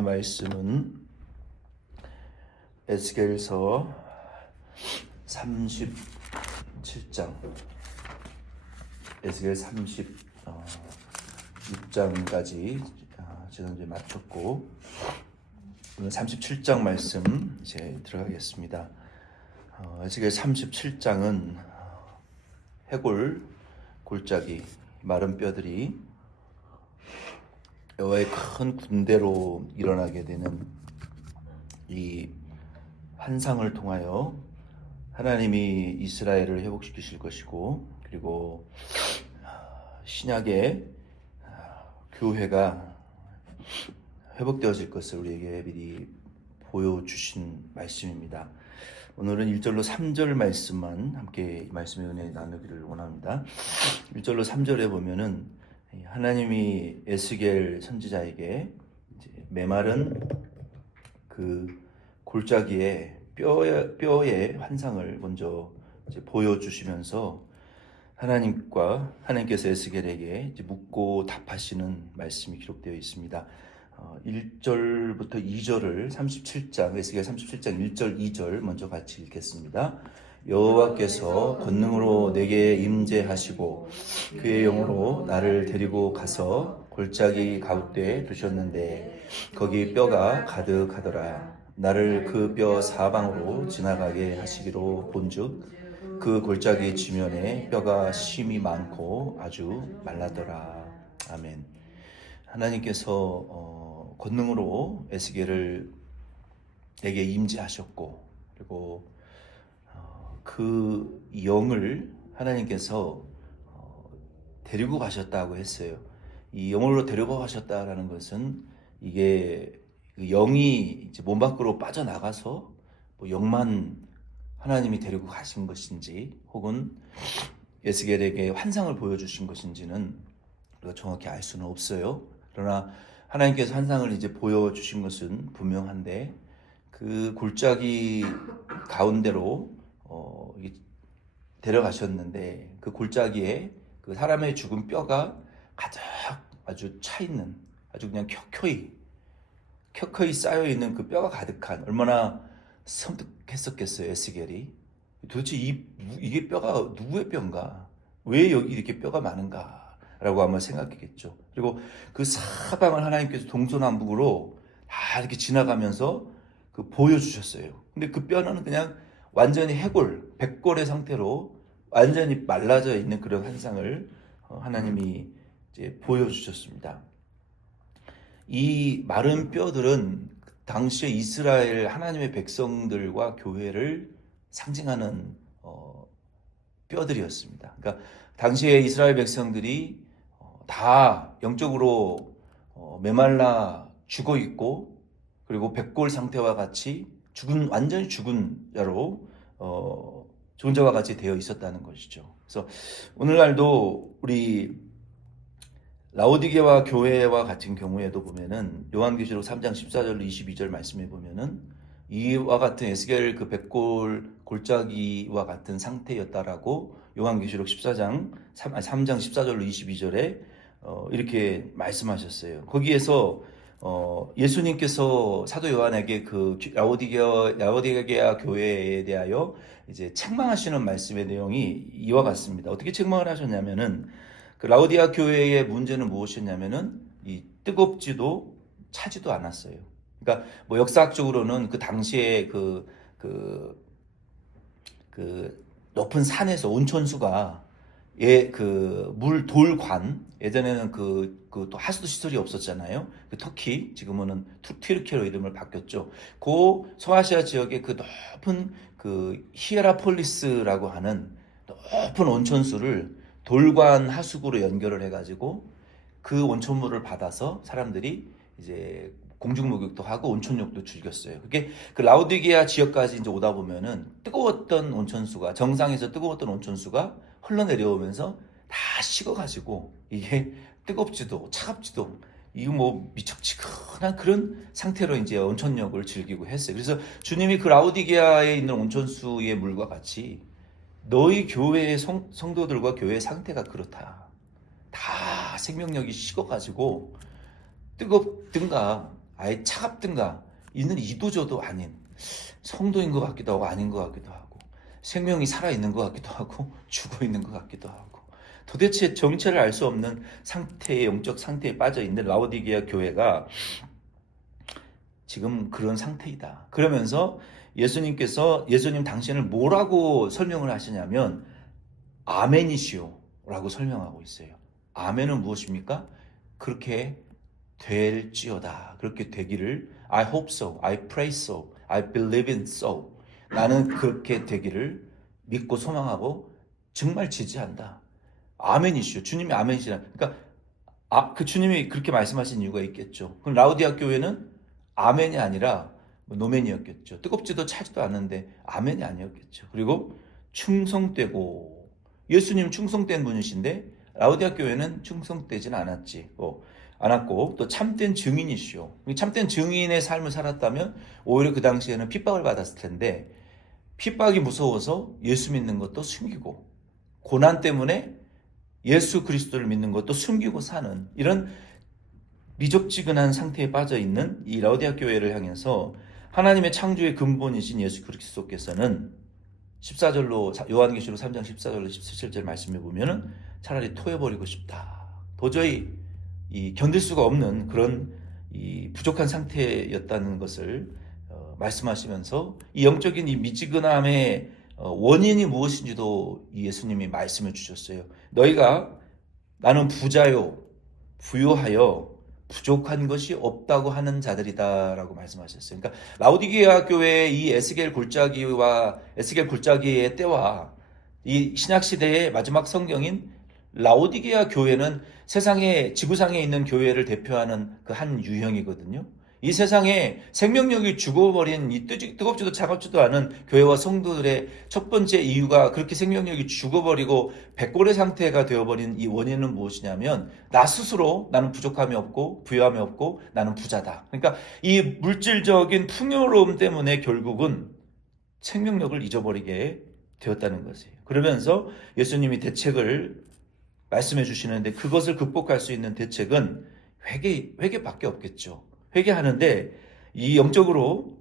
말씀은 에스겔서 37장, 에스겔 36장까지 지난주에 마쳤고, 오늘 37장 말씀 이제 들어가겠습니다. 에스겔 37장은 해골, 골짜기, 마른 뼈들이 여호와의 큰 군대로 일어나게 되는 이 환상을 통하여 하나님이 이스라엘을 회복시키실 것이고, 그리고 신약의 교회가 회복되어질 것을 우리에게 미리 보여주신 말씀입니다. 오늘은 1절로 3절 말씀만 함께 이 말씀의 은혜 나누기를 원합니다. 1절로 3절에 보면은 하나님이 에스겔 선지자에게 이제 메마른 그 골짜기의 뼈의 환상을 먼저 이제 보여주시면서 하나님께서 에스겔에게 이제 묻고 답하시는 말씀이 기록되어 있습니다. 1절부터 2절을 37장 에스겔 37장 1절 2절 먼저 같이 읽겠습니다. 여호와께서 권능으로 내게 임재하시고 그의 영으로 나를 데리고 가서 골짜기 가운데 두셨는데 거기 뼈가 가득하더라. 나를 그 뼈 사방으로 지나가게 하시기로 본즉 그 골짜기 지면에 뼈가 심이 많고 아주 말라더라. 아멘. 하나님께서 권능으로 에스겔을 내게 임재하셨고, 그리고 그 영을 하나님께서 데리고 가셨다고 했어요. 이 영으로 데리고 가셨다라는 것은 이게 영이 이제 몸 밖으로 빠져나가서 뭐 영만 하나님이 데리고 가신 것인지, 혹은 에스겔에게 환상을 보여주신 것인지는 우리가 정확히 알 수는 없어요. 그러나 하나님께서 환상을 이제 보여주신 것은 분명한데, 그 골짜기 가운데로 데려가셨는데 그 골짜기에 그 사람의 죽은 뼈가 가득 아주 차 있는, 아주 그냥 켜켜이 쌓여 있는 그 뼈가 가득한, 얼마나 섬뜩했었겠어요 에스겔이. 도대체 이게 뼈가 누구의 뼈인가? 왜 여기 이렇게 뼈가 많은가? 라고 아마 생각했겠죠. 그리고 그 사방을 하나님께서 동서남북으로 다 이렇게 지나가면서 그 보여주셨어요. 근데 그 뼈는 그냥 완전히 백골의 상태로 완전히 말라져 있는 그런 환상을 하나님이 이제 보여주셨습니다. 이 마른 뼈들은 당시에 이스라엘 하나님의 백성들과 교회를 상징하는 뼈들이었습니다. 그러니까 당시에 이스라엘 백성들이 다 영적으로 메말라 죽어 있고, 그리고 백골 상태와 같이 완전히 죽은 자로 죽은 자와 같이 되어 있었다는 것이죠. 그래서 오늘날도 우리 라오디게와 교회와 같은 경우에도 보면은 요한계시록 3장 14절로 22절 말씀에 보면은 이와 같은 에스겔 그 백골 골짜기와 같은 상태였다라고 요한계시록 3장 14절로 22절에 이렇게 말씀하셨어요. 거기에서 예수님께서 사도 요한에게 그 라오디게아 교회에 대하여 이제 책망하시는 말씀의 내용이 이와 같습니다. 어떻게 책망을 하셨냐면은, 그 라오디게아 교회의 문제는 무엇이었냐면은 이 뜨겁지도 차지도 않았어요. 그러니까 뭐 역사학적으로는 그 당시에 그 높은 산에서 온천수가 돌관, 예전에는 또 하수도 시설이 없었잖아요. 그 터키, 지금은 튀르키예로 이름을 바뀌었죠. 그 서아시아 지역의 그 높은 그 히에라폴리스라고 하는 높은 온천수를 돌관 하수구로 연결을 해가지고 그 온천물을 받아서 사람들이 이제 공중 목욕도 하고 온천욕도 즐겼어요. 그게 그 라오디게아 지역까지 이제 오다 보면은 정상에서 뜨거웠던 온천수가 흘러내려오면서 다 식어가지고 이게 뜨겁지도 차갑지도 이거 뭐 미적지근한 그런 상태로 이제 온천욕을 즐기고 했어요. 그래서 주님이 그 라오디게아에 있는 온천수의 물과 같이 너희 교회의 성도들과 교회의 상태가 그렇다. 다 생명력이 식어가지고 뜨겁든가 아예 차갑든가 있는 이도저도 아닌 성도인 것 같기도 하고 아닌 것 같기도 하고 생명이 살아있는 것 같기도 하고 죽어있는 것 같기도 하고 도대체 정체를 알 수 없는 상태의 영적 상태에 빠져있는 라오디게아 교회가 지금 그런 상태이다. 그러면서 예수님 당신을 뭐라고 설명을 하시냐면 아멘이시오 라고 설명하고 있어요. 아멘은 무엇입니까? 그렇게 될지어다. 그렇게 되기를 I hope so, I pray so, I believe in so. 나는 그렇게 되기를 믿고 소망하고 정말 지지한다. 아멘이시오. 주님이 아멘이시라. 그러니까 그 주님이 그렇게 말씀하신 이유가 있겠죠. 그럼 라우디아 교회는 아멘이 아니라 노멘이었겠죠. 뜨겁지도 차지도 않는데 아멘이 아니었겠죠. 그리고 충성되고 예수님 충성된 분이신데 라우디아 교회는 충성되진 않았고 또 참된 증인이시오. 참된 증인의 삶을 살았다면 오히려 그 당시에는 핍박을 받았을 텐데 핍박이 무서워서 예수 믿는 것도 숨기고 고난 때문에 예수 그리스도를 믿는 것도 숨기고 사는 이런 미적지근한 상태에 빠져 있는 이 라오디아 교회를 향해서 하나님의 창조의 근본이신 예수 그리스도께서는 14절로 요한계시록 3장 14절로 17절 말씀해 보면은 차라리 토해버리고 싶다. 도저히 견딜 수가 없는 그런 이 부족한 상태였다는 것을 말씀하시면서 이 영적인 이 미지근함의 원인이 무엇인지도 예수님이 말씀해 주셨어요. 너희가 나는 부자요 부유하여 부족한 것이 없다고 하는 자들이다라고 말씀하셨어요. 그러니까 라오디게아 교회의 이 에스겔 골짜기의 때와 이 신약 시대의 마지막 성경인 라오디게아 교회는 세상에 지구상에 있는 교회를 대표하는 그 한 유형이거든요. 이 세상에 생명력이 죽어버린 이 뜨겁지도 차갑지도 않은 교회와 성도들의 첫 번째 이유가 그렇게 생명력이 죽어버리고 백골의 상태가 되어버린 이 원인은 무엇이냐면 나 스스로 나는 부족함이 없고 부유함이 없고 나는 부자다. 그러니까 이 물질적인 풍요로움 때문에 결국은 생명력을 잊어버리게 되었다는 것이에요. 그러면서 예수님이 대책을 말씀해 주시는데 그것을 극복할 수 있는 대책은 회개밖에 없겠죠. 회개하는데 이 영적으로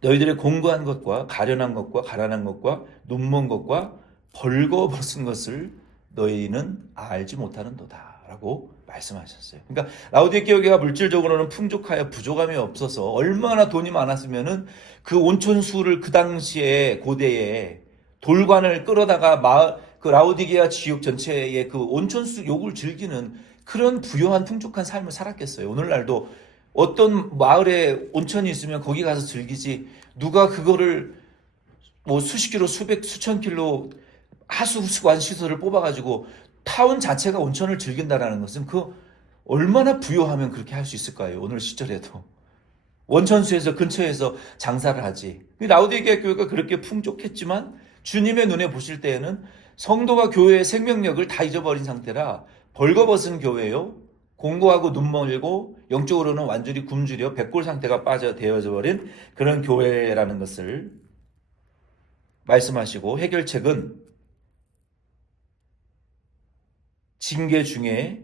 너희들의 공고한 것과 가련한 것과 가난한 것과 눈먼 것과 벌거벗은 것을 너희는 알지 못하는도다 라고 말씀하셨어요. 그러니까 라오디게아 교회가 물질적으로는 풍족하여 부족함이 없어서 얼마나 돈이 많았으면은 그 온천수를 그 당시에 고대에 돌관을 끌어다가 그 라오디게아 지역 전체의 그 온천수 욕을 즐기는 그런 부유한 풍족한 삶을 살았겠어요. 오늘날도 어떤 마을에 온천이 있으면 거기 가서 즐기지 누가 그거를 뭐 수십 킬로 수천 킬로 하수관 시설을 뽑아가지고 타운 자체가 온천을 즐긴다라는 것은 그 얼마나 부유하면 그렇게 할 수 있을까요? 오늘 시절에도 원천수에서 근처에서 장사를 하지. 라오디게아 교회가 그렇게 풍족했지만 주님의 눈에 보실 때에는 성도와 교회의 생명력을 다 잊어버린 상태라 벌거벗은 교회요. 공고하고 눈멀고 영적으로는 완전히 굶주려 백골 상태가 되어져 버린 그런 교회라는 것을 말씀하시고 해결책은 징계 중에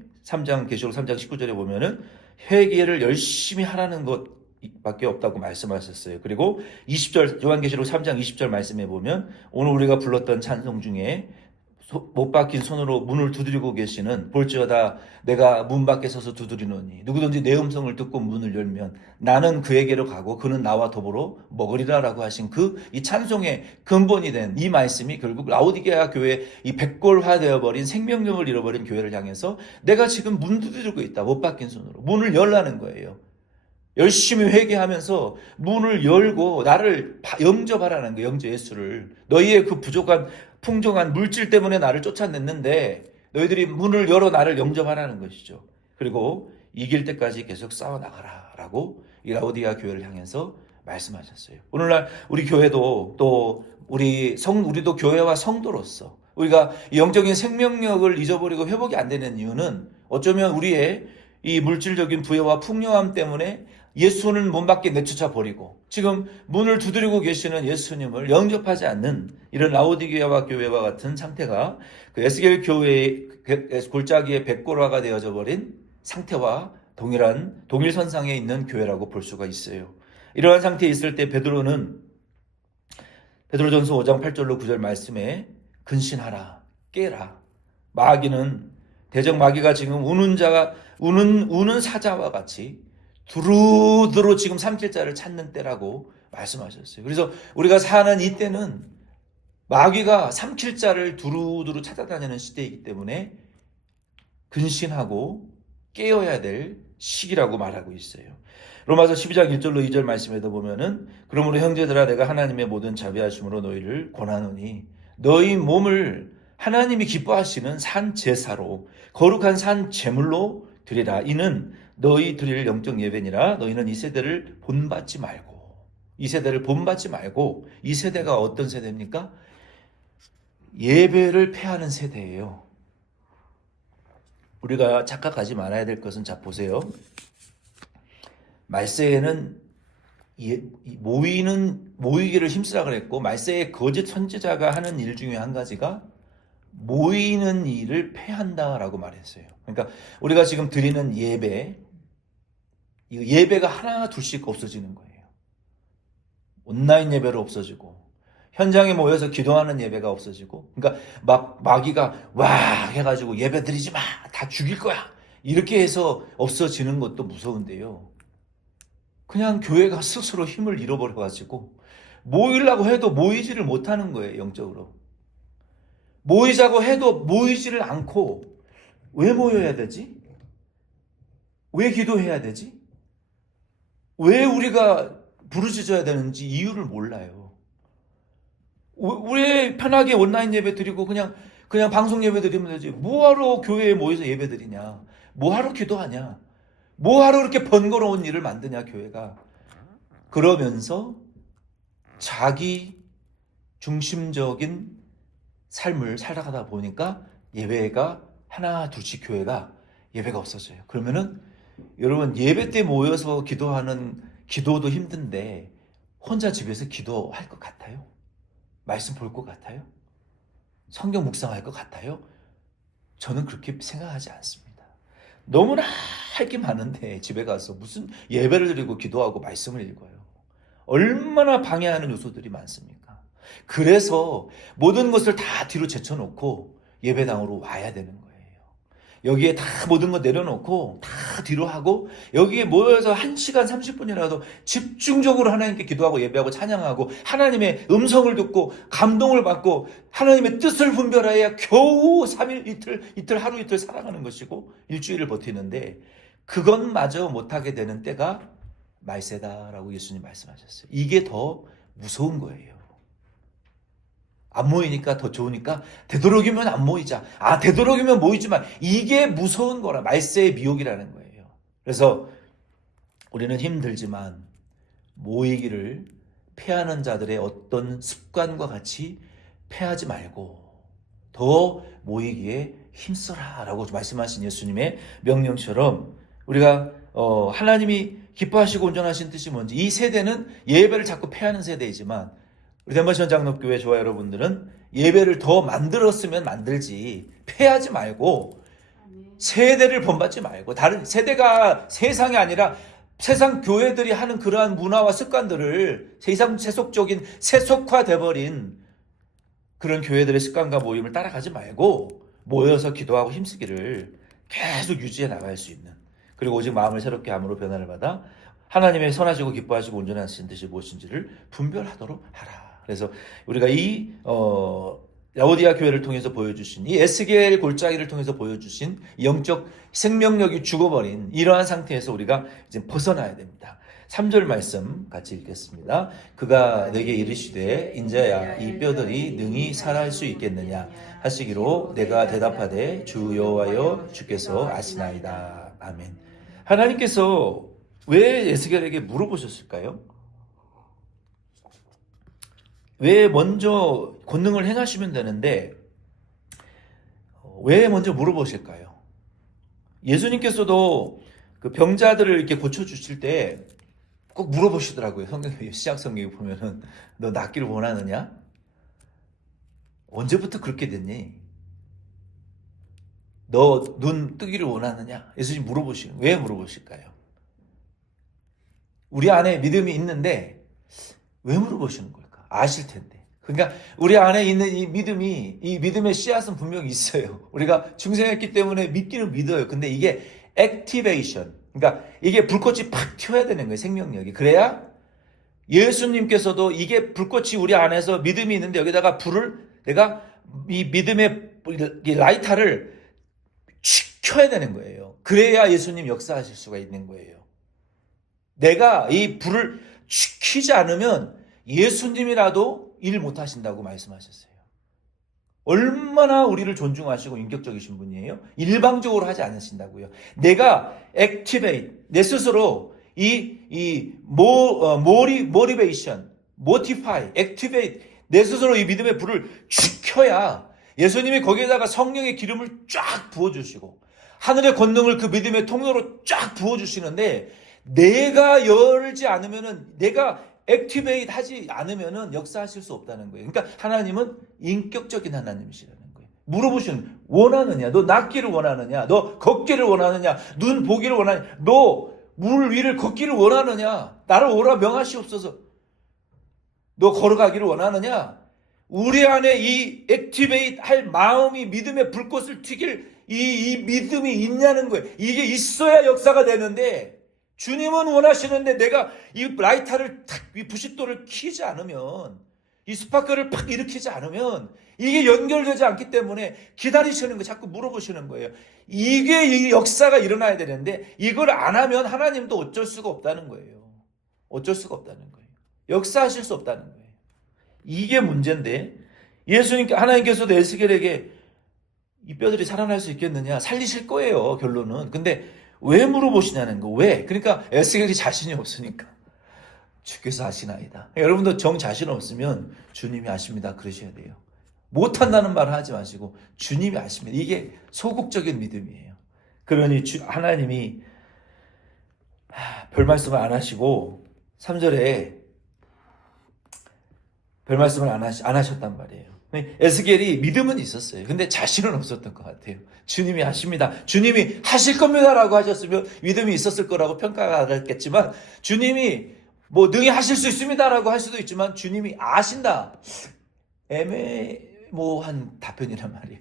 계시록 3장 19절에 보면은 회개를 열심히 하라는 것밖에 없다고 말씀하셨어요. 그리고 20절 요한계시록 3장 20절 말씀해 보면 오늘 우리가 불렀던 찬송 중에 못 박힌 손으로 문을 두드리고 계시는 볼지어다 내가 문 밖에 서서 두드리노니 누구든지 내 음성을 듣고 문을 열면 나는 그에게로 가고 그는 나와 더불어 먹으리라 라고 하신 이 찬송의 근본이 된 이 말씀이 결국 라오디게아 교회 이 백골화 되어버린 생명력을 잃어버린 교회를 향해서 내가 지금 문 두드리고 있다. 못 박힌 손으로 문을 열라는 거예요. 열심히 회개하면서 문을 열고 나를 영접하라는 거예요. 영접 예수를. 너희의 그 부족한 풍족한 물질 때문에 나를 쫓아냈는데 너희들이 문을 열어 나를 영접하라는 것이죠. 그리고 이길 때까지 계속 싸워나가라 라고 이 라오디게아 교회를 향해서 말씀하셨어요. 오늘날 우리 교회도 또 우리도 교회와 성도로서 우리가 영적인 생명력을 잊어버리고 회복이 안 되는 이유는 어쩌면 우리의 이 물질적인 부여와 풍요함 때문에 예수는 문 밖에 내쫓아 버리고 지금 문을 두드리고 계시는 예수님을 영접하지 않는 이런 라오디게아 교회와 같은 상태가 그 에스겔 교회의 골짜기의 백골화가 되어져 버린 상태와 동일선상에 있는 교회라고 볼 수가 있어요. 이러한 상태에 있을 때 베드로는 베드로전서 5장 8절로 9절 말씀에 근신하라, 깨라. 마귀는 대적 마귀가 지금 우는 사자와 같이 두루두루 지금 삼킬 자를 찾는 때라고 말씀하셨어요. 그래서 우리가 사는 이 때는 마귀가 삼킬 자를 두루두루 찾아다니는 시대이기 때문에 근신하고 깨어야 될 시기라고 말하고 있어요. 로마서 12장 1절로 2절 말씀에도 보면은 그러므로 형제들아 내가 하나님의 모든 자비하심으로 너희를 권하노니 너희 몸을 하나님이 기뻐하시는 산 제사로 거룩한 산 제물로 드리라. 이는 너희 드릴 영적 예배니라. 너희는 이 세대를 본받지 말고 이 세대가 어떤 세대입니까? 예배를 패하는 세대예요. 우리가 착각하지 말아야 될 것은 자 보세요. 말세에는 모이기를 힘쓰라 그랬고 말세의 거짓 선지자가 하는 일 중에 한 가지가 모이는 일을 패한다라고 말했어요. 그러니까 우리가 지금 드리는 예배가 하나 둘씩 없어지는 거예요. 온라인 예배로 없어지고 현장에 모여서 기도하는 예배가 없어지고, 그러니까 마귀가 와 해가지고 예배 드리지 마, 다 죽일 거야 이렇게 해서 없어지는 것도 무서운데요. 그냥 교회가 스스로 힘을 잃어버려가지고 모이려고 해도 모이지를 못하는 거예요. 영적으로 모이자고 해도 모이지를 않고 왜 모여야 되지? 왜 기도해야 되지? 왜 우리가 부르짖어야 되는지 이유를 몰라요. 왜 편하게 온라인 예배 드리고 그냥 방송 예배 드리면 되지? 뭐하러 교회에 모여서 예배 드리냐? 뭐하러 기도하냐? 뭐하러 그렇게 번거로운 일을 만드냐 교회가? 그러면서 자기 중심적인 삶을 살아가다 보니까 예배가 하나 둘씩 교회가 예배가 없어져요. 그러면은 여러분 예배 때 모여서 기도하는 기도도 힘든데 혼자 집에서 기도할 것 같아요? 말씀 볼 것 같아요? 성경 묵상할 것 같아요? 저는 그렇게 생각하지 않습니다. 너무나 할 게 많은데 집에 가서 무슨 예배를 드리고 기도하고 말씀을 읽어요. 얼마나 방해하는 요소들이 많습니까? 그래서 모든 것을 다 뒤로 제쳐놓고 예배당으로 와야 되는 거예요. 여기에 다 모든 거 내려놓고 다 뒤로 하고 여기에 모여서 1시간 30분이라도 집중적으로 하나님께 기도하고 예배하고 찬양하고 하나님의 음성을 듣고 감동을 받고 하나님의 뜻을 분별해야 겨우 3일 이틀 하루 이틀 살아가는 것이고 일주일을 버티는데 그것마저 못하게 되는 때가 말세다라고 예수님 말씀하셨어요. 이게 더 무서운 거예요. 안 모이니까 더 좋으니까 되도록이면 안 모이자. 되도록이면 모이지만 이게 무서운 거라. 말세의 미혹이라는 거예요. 그래서 우리는 힘들지만 모이기를 패하는 자들의 어떤 습관과 같이 패하지 말고 더 모이기에 힘써라 라고 말씀하신 예수님의 명령처럼 우리가 하나님이 기뻐하시고 온전하신 뜻이 뭔지, 이 세대는 예배를 자꾸 패하는 세대이지만 우리 대마시원 장로교회 저와 여러분들은 예배를 더 만들었으면 만들지 패하지 말고 세대를 본받지 말고 다른 세대가 세상이 아니라 세상 교회들이 하는 그러한 문화와 습관들을 세상 세속적인 세속화돼버린 그런 교회들의 습관과 모임을 따라가지 말고 모여서 기도하고 힘쓰기를 계속 유지해 나갈 수 있는, 그리고 오직 마음을 새롭게 함으로 변화를 받아 하나님의 선하시고 기뻐하시고 온전하신 뜻이 무엇인지를 분별하도록 하라. 그래서 우리가 이 라오디아 교회를 통해서 보여주신 이 에스겔 골짜기를 통해서 보여주신 영적 생명력이 죽어버린 이러한 상태에서 우리가 이제 벗어나야 됩니다. 3절 말씀 같이 읽겠습니다. 그가 내게 이르시되 인자야 이 뼈들이 능히 살아날 수 있겠느냐 하시기로 내가 대답하되 주 여호와여 주께서 아시나이다. 아멘. 하나님께서 왜 에스겔에게 물어보셨을까요? 왜 먼저 권능을 행하시면 되는데 왜 먼저 물어보실까요? 예수님께서도 그 병자들을 이렇게 고쳐주실 때 꼭 물어보시더라고요. 시약 성경에 보면은 너 낫기를 원하느냐? 언제부터 그렇게 됐니? 너 눈 뜨기를 원하느냐? 예수님 물어보시는, 왜 물어보실까요? 우리 안에 믿음이 있는데 왜 물어보시는 걸까? 아실 텐데. 그러니까 우리 안에 있는 이 믿음이, 이 믿음의 씨앗은 분명히 있어요. 우리가 중생했기 때문에 믿기는 믿어요. 근데 이게 액티베이션, 그러니까 이게 불꽃이 팍 튀어야 되는 거예요. 생명력이. 그래야 예수님께서도 이게 불꽃이 우리 안에서 믿음이 있는데 여기다가 불을, 내가 이 믿음의 이 라이터를 켜야 되는 거예요. 그래야 예수님 역사하실 수가 있는 거예요. 내가 이 불을 켜지 않으면 예수님이라도 일 못하신다고 말씀하셨어요. 얼마나 우리를 존중하시고 인격적이신 분이에요. 일방적으로 하지 않으신다고요. 내가 액티베이트, 내 스스로 모티베이션, 모티파이, 액티베이트, 내 스스로 이 믿음의 불을 켜야 예수님이 거기에다가 성령의 기름을 쫙 부어주시고 하늘의 권능을 그 믿음의 통로로 쫙 부어주시는데, 내가 열지 않으면은, 내가 액티베이트 하지 않으면은 역사하실 수 없다는 거예요. 그러니까 하나님은 인격적인 하나님이시라는 거예요. 물어보시는, 원하느냐? 너 낫기를 원하느냐? 너 걷기를 원하느냐? 눈 보기를 원하느냐? 너 물 위를 걷기를 원하느냐? 나를 오라 명하시옵소서. 너 걸어가기를 원하느냐? 우리 안에 이 액티베이트 할 마음이, 믿음의 불꽃을 튀길 이 믿음이 있냐는 거예요. 이게 있어야 역사가 되는데, 주님은 원하시는데 내가 이 라이터를 탁, 이 부싯돌을 켜지 않으면, 이 스파크를 팍 일으키지 않으면 이게 연결되지 않기 때문에 기다리시는 거, 자꾸 물어보시는 거예요. 이게 이 역사가 일어나야 되는데 이걸 안 하면 하나님도 어쩔 수가 없다는 거예요. 어쩔 수가 없다는 거예요. 역사하실 수 없다는 거예요. 이게 문제인데, 하나님께서도 에스겔에게 이 뼈들이 살아날 수 있겠느냐? 살리실 거예요, 결론은. 근데 왜 물어보시냐는 거. 왜? 그러니까 에스겔이 자신이 없으니까. 주께서 아시나이다. 여러분도 정 자신 없으면 주님이 아십니다 그러셔야 돼요. 못한다는 말을 하지 마시고 주님이 아십니다. 이게 소극적인 믿음이에요. 그러니 하나님이 별 말씀을 안 하시고 3절에 별 말씀을 안 하셨단 말이에요. 에스겔이 믿음은 있었어요. 근데 자신은 없었던 것 같아요. 주님이 하십니다. 주님이 하실 겁니다라고 하셨으면 믿음이 있었을 거라고 평가가 됐겠지만, 주님이 뭐 능히 하실 수 있습니다라고 할 수도 있지만 주님이 아신다. 애매모호한 답변이란 말이에요.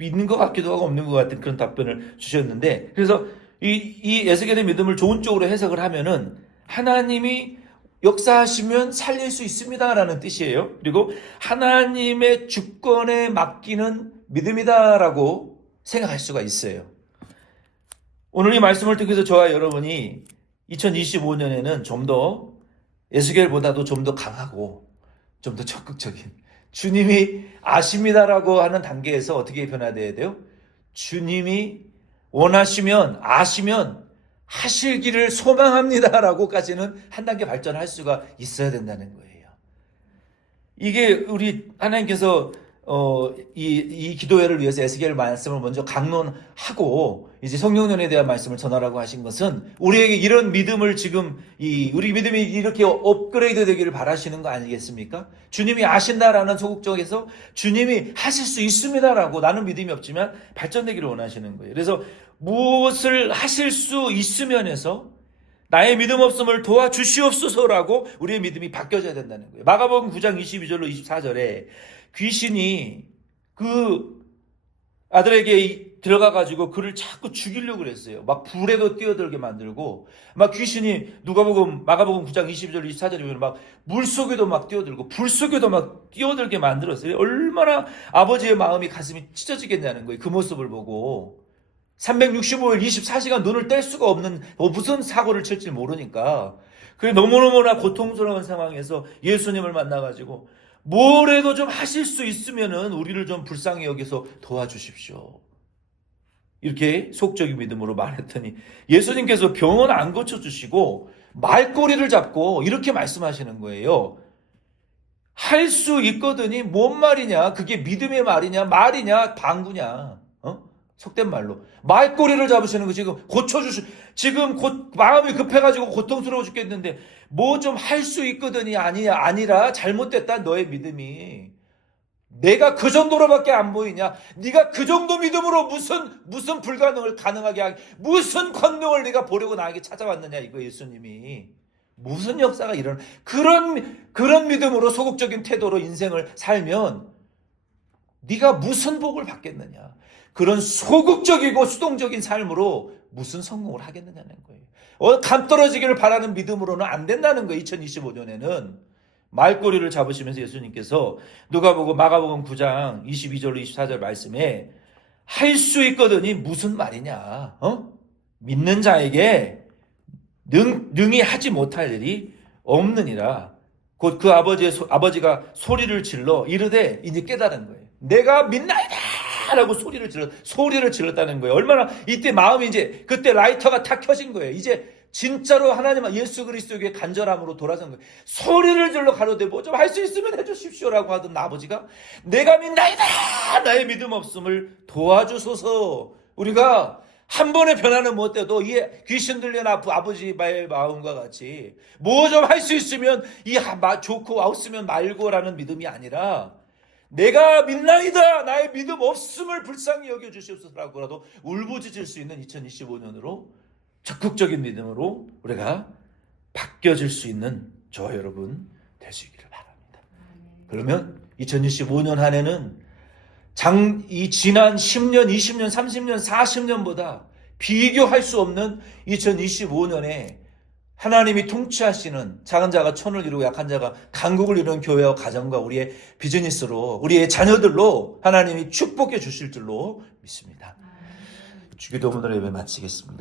있는 것 같기도 하고 없는 것 같은 그런 답변을 주셨는데, 그래서 이 에스겔의 믿음을 좋은 쪽으로 해석을 하면은 하나님이 역사하시면 살릴 수 있습니다라는 뜻이에요. 그리고 하나님의 주권에 맡기는 믿음이다라고 생각할 수가 있어요. 오늘 이 말씀을 통해서 저와 여러분이 2025년에는 좀 더 에스겔보다도 좀 더 강하고 좀 더 적극적인, 주님이 아십니다라고 하는 단계에서 어떻게 변화되어야 돼요? 주님이 원하시면, 아시면 하실 길을 소망합니다라고까지는 한 단계 발전할 수가 있어야 된다는 거예요. 이게 우리 하나님께서 이 기도회를 위해서 에스겔 말씀을 먼저 강론하고 이제 성령년에 대한 말씀을 전하라고 하신 것은 우리에게 이런 믿음을 지금 우리 믿음이 이렇게 업그레이드 되기를 바라시는 거 아니겠습니까? 주님이 아신다라는 소극적에서 주님이 하실 수 있습니다라고, 나는 믿음이 없지만 발전되기를 원하시는 거예요. 그래서 무엇을 하실 수 있으면에서 나의 믿음 없음을 도와주시옵소서라고 우리의 믿음이 바뀌어져야 된다는 거예요. 마가복음 9장 22절로 24절에 귀신이 그 아들에게 들어가가지고 그를 자꾸 죽이려고 그랬어요. 막 불에도 뛰어들게 만들고, 막 귀신이 마가복음 9장 22절 24절에 보면 막 물속에도 막 뛰어들고 불 속에도 막 뛰어들게 만들었어요. 얼마나 아버지의 마음이, 가슴이 찢어지겠냐는 거예요. 그 모습을 보고. 365일 24시간 눈을 뗄 수가 없는, 무슨 사고를 칠지 모르니까. 그게 너무너무나 고통스러운 상황에서 예수님을 만나가지고 뭐래도 좀 하실 수 있으면은 우리를 좀 불쌍히 여기서 도와주십시오. 이렇게 속적인 믿음으로 말했더니 예수님께서 병은 안 고쳐주시고 말꼬리를 잡고 이렇게 말씀하시는 거예요. 할 수 있거든이 뭔 말이냐? 그게 믿음의 말이냐? 말이냐? 방구냐? 속된 말로 말꼬리를 잡으시는 거. 지금 지금 곧 마음이 급해가지고 고통스러워 죽겠는데 뭐 좀 할 수 있거든이 아니라 잘못됐다 너의 믿음이. 내가 그 정도로밖에 안 보이냐? 네가 그 정도 믿음으로 무슨 불가능을 가능하게 하기, 무슨 권능을 네가 보려고 나에게 찾아왔느냐, 이거 예수님이. 무슨 역사가 그런 믿음으로 소극적인 태도로 인생을 살면 네가 무슨 복을 받겠느냐? 그런 소극적이고 수동적인 삶으로 무슨 성공을 하겠느냐는 거예요. 감 떨어지기를 바라는 믿음으로는 안 된다는 거예요. 2025년에는. 말꼬리를 잡으시면서 예수님께서 누가복음 마가복음 9장 22절로 24절 말씀에 할 수 있거든이 무슨 말이냐? 믿는 자에게 능히 하지 못할 일이 없느니라. 곧 그 아버지가 소리를 질러 이르되 이제 깨달은 거예요. 내가 믿나이다! 라고 소리를 질렀다는 거예요. 얼마나 이때 마음이 이제 그때 라이터가 탁 켜진 거예요. 이제 진짜로 하나님 예수 그리스도에게 간절함으로 돌아선 거예요. 소리를 질러 가로되 뭐 좀 할 수 있으면 해주십시오라고 하던 아버지가 내가 믿나이다! 나의 믿음 없음을 도와주소서. 우리가 한 번의 변화는 못 돼도 이 귀신 들린 아버지의 마음과 같이 뭐 좀 할 수 있으면 좋고 없으면 말고라는 믿음이 아니라 내가 믿나이다! 나의 믿음 없음을 불쌍히 여겨주시옵소서라고라도 울부짖을 수 있는 2025년으로 적극적인 믿음으로 우리가 바뀌어질 수 있는 저와 여러분 되시기를 바랍니다. 그러면 2025년 한 해는 이 지난 10년, 20년, 30년, 40년보다 비교할 수 없는 2025년에 하나님이 통치하시는 작은 자가 천을 이루고 약한 자가 강국을 이루는 교회와 가정과 우리의 비즈니스로 우리의 자녀들로 하나님이 축복해 주실 줄로 믿습니다. 주기도문으로 예배 마치겠습니다.